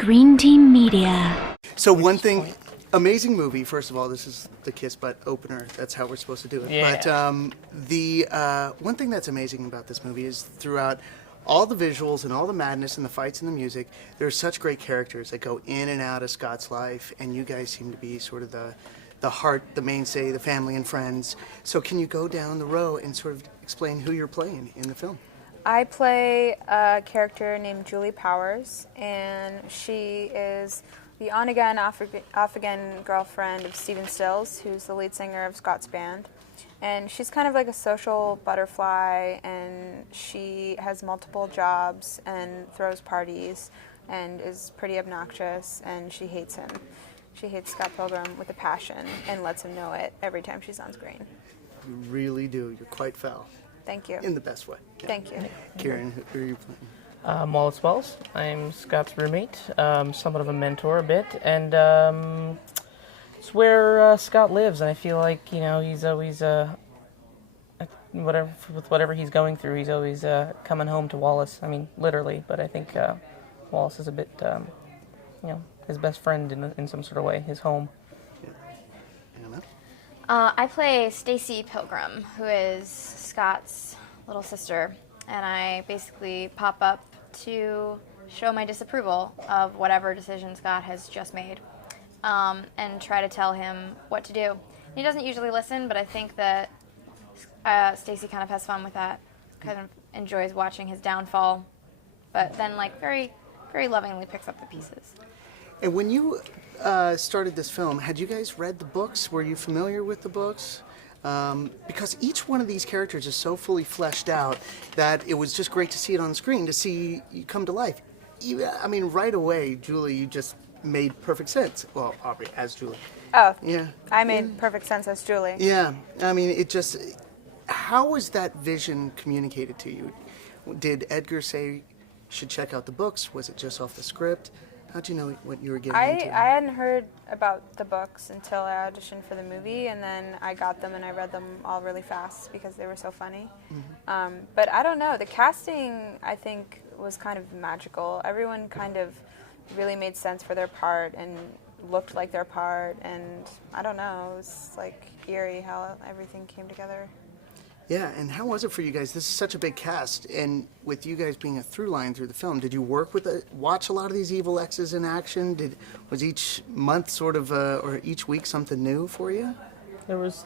Green Team Media. So one thing, amazing movie. First of all, this is the kiss butt opener. That's how we're supposed to do it. Yeah. But the one thing that's amazing about this movie is throughout all the visuals and all the madness and the fights and the music, there are such great characters that go in and out of Scott's life, and you guys seem to be sort of the heart, the mainstay, the family and friends. So can you go down the row and sort of explain who you're playing in the film? I play a character named Julie Powers, and she is the on-again, off-again girlfriend of Stephen Stills, who's the lead singer of Scott's band. And she's kind of like a social butterfly, and she has multiple jobs and throws parties and is pretty obnoxious, and she hates him. She hates Scott Pilgrim with a passion and lets him know it every time she's on screen. You really do. You're quite foul. Thank you. In the best way. Yeah. Thank you. Kieran, who are you playing? Wallace Wells. I'm Scott's roommate, somewhat of a mentor a bit, and it's where Scott lives, and I feel like, he's always, whatever he's going through, he's always coming home to Wallace. I mean, literally, but I think Wallace is a bit, his best friend in some sort of way, his home. Anna? I play Stacy Pilgrim, who is Scott's little sister, and I basically pop up to show my disapproval of whatever decision Scott has just made, and try to tell him what to do. He doesn't usually listen, but I think that Stacy kind of has fun with that, kind of enjoys watching his downfall, but then very, very lovingly picks up the pieces. And when you started this film, had you guys read the books? Were you familiar with the books? Because each one of these characters is so fully fleshed out that it was just great to see it on screen, to see you come to life. Right away, Julie, you just made perfect sense. Well, Aubrey, as Julie. Oh, yeah. I made perfect sense as Julie. Yeah, how was that vision communicated to you? Did Edgar say you should check out the books? Was it just off the script? How'd you know what you were getting into? I hadn't heard about the books until I auditioned for the movie, and then I got them and I read them all really fast because they were so funny. Mm-hmm. But I don't know, the casting, I think, was kind of magical. Everyone kind of really made sense for their part and looked like their part, and I don't know, it was eerie how everything came together. Yeah, and how was it for you guys? This is such a big cast, and with you guys being a through line through the film, did you watch a lot of these evil exes in action? Was each month or each week something new for you? There was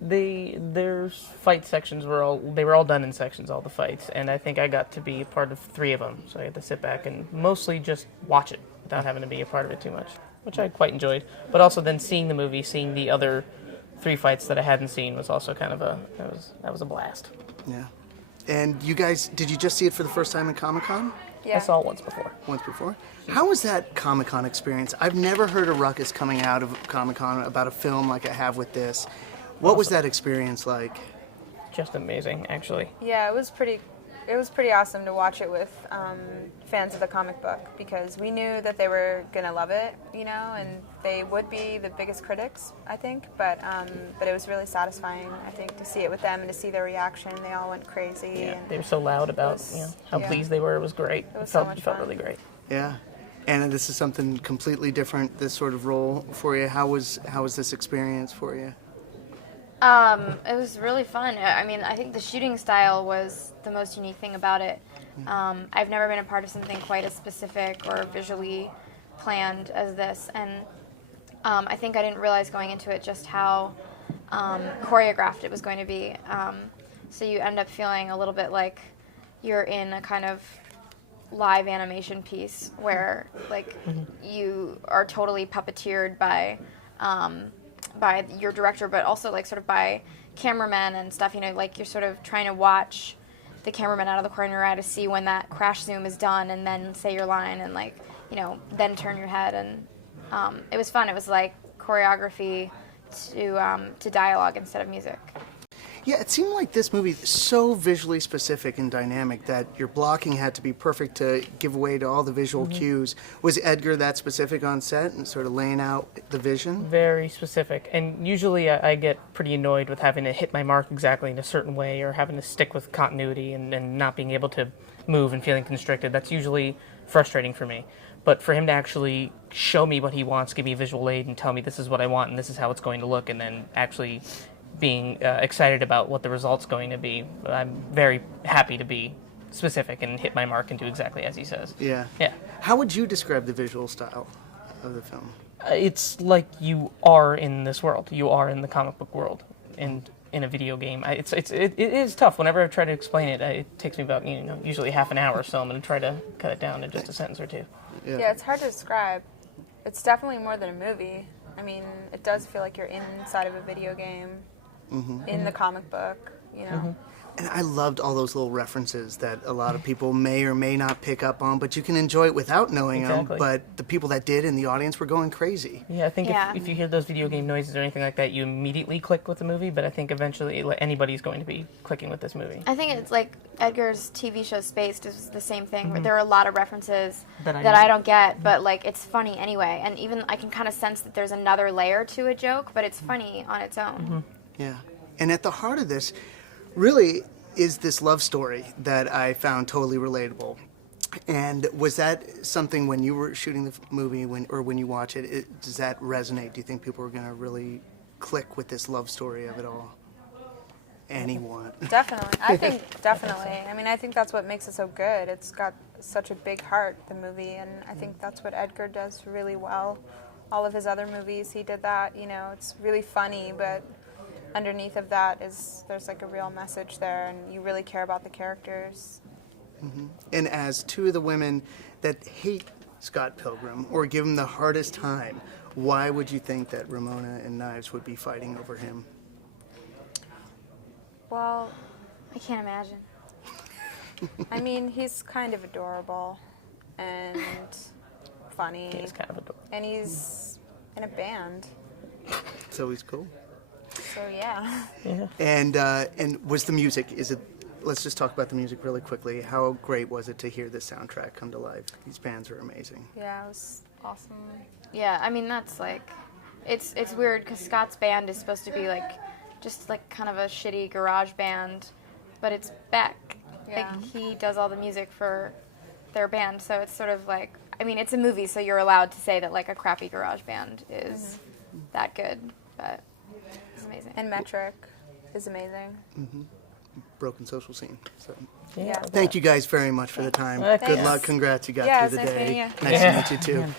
their fight sections were all done in sections, all the fights, and I think I got to be a part of 3 of them, so I had to sit back and mostly just watch it without having to be a part of it too much, which I quite enjoyed. But also then seeing the movie, seeing the other 3 fights that I hadn't seen was also kind of that was a blast. Yeah. And you guys, did you just see it for the first time at Comic-Con? Yeah. I saw it once before. Once before? How was that Comic-Con experience? I've never heard a ruckus coming out of Comic-Con about a film like I have with this. What was that experience like? Just amazing, actually. Yeah, it was pretty awesome to watch it with fans of the comic book, because we knew that they were going to love it, and they would be the biggest critics, I think, but it was really satisfying, I think, to see it with them and to see their reaction. They all went crazy. Yeah, and they were so loud about how pleased they were. It was great. It was felt, so much felt fun. really great. Yeah. Anna, this is something completely different, this sort of role for you. How was this experience for you? It was really fun. I think the shooting style was the most unique thing about it. I've never been a part of something quite as specific or visually planned as this, and I think I didn't realize going into it just how choreographed it was going to be. So you end up feeling a little bit like you're in a kind of live animation piece where you are totally puppeteered by your director, but also sort of by cameramen and stuff. You're sort of trying to watch the cameraman out of the corner of your eye to see when that crash zoom is done, and then say your line, and then turn your head. And it was fun. It was like choreography to dialogue instead of music. Yeah, it seemed like this movie is so visually specific and dynamic that your blocking had to be perfect to give way to all the visual cues. Was Edgar that specific on set and sort of laying out the vision? Very specific. And usually I get pretty annoyed with having to hit my mark exactly in a certain way, or having to stick with continuity and not being able to move and feeling constricted. That's usually frustrating for me. But for him to actually show me what he wants, give me visual aid, and tell me this is what I want and this is how it's going to look, and then actually being excited about what the result's going to be, I'm very happy to be specific and hit my mark and do exactly as he says. Yeah. Yeah. How would you describe the visual style of the film? It's like you are in this world. You are in the comic book world, and in a video game. It is tough. Whenever I try to explain it, it takes me about usually half an hour. So I'm going to try to cut it down to just a sentence or two. Yeah, it's hard to describe. It's definitely more than a movie. I mean, it does feel like you're inside of a video game, in the comic book. And I loved all those little references that a lot of people may or may not pick up on, but you can enjoy it without knowing them. But the people that did in the audience were going crazy. Yeah, I think if you hear those video game noises or anything like that, you immediately click with the movie, but I think eventually anybody's going to be clicking with this movie. I think it's like Edgar's TV show Spaced is the same thing, where there are a lot of references that I don't get, but like it's funny anyway. And even I can kind of sense that there's another layer to a joke, but it's funny on its own. Yeah. And at the heart of this really is this love story that I found totally relatable. And was that something when you were shooting the movie, when you watch it, does that resonate? Do you think people are going to really click with this love story of it all? Anyone? Definitely. I think definitely. I mean, I think that's what makes it so good. It's got such a big heart, the movie, and I think that's what Edgar does really well. All of his other movies, he did that. It's really funny, but underneath of that there's like a real message there, and you really care about the characters. And as two of the women that hate Scott Pilgrim or give him the hardest time, why would you think that Ramona and Knives would be fighting over him? Well, I can't imagine. I mean, he's kind of adorable and funny. He is kind of adorable. And he's in a band. So he's cool. So yeah. And was the music, let's just talk about the music really quickly. How great was it to hear this soundtrack come to life? These bands are amazing. Yeah, it was awesome. Yeah, I mean that's like, it's weird because Scott's band is supposed to be like, just like kind of a shitty garage band, but it's Beck. Yeah. Like he does all the music for their band, so it's sort of like, I mean it's a movie, so you're allowed to say that like a crappy garage band is that good, but it's amazing. And Metric is amazing. Broken social scene. So. Yeah. Thank you guys very much for the time. Thanks. Good luck. Congrats. You got through the it's nice day. meeting you. Nice to meet you too.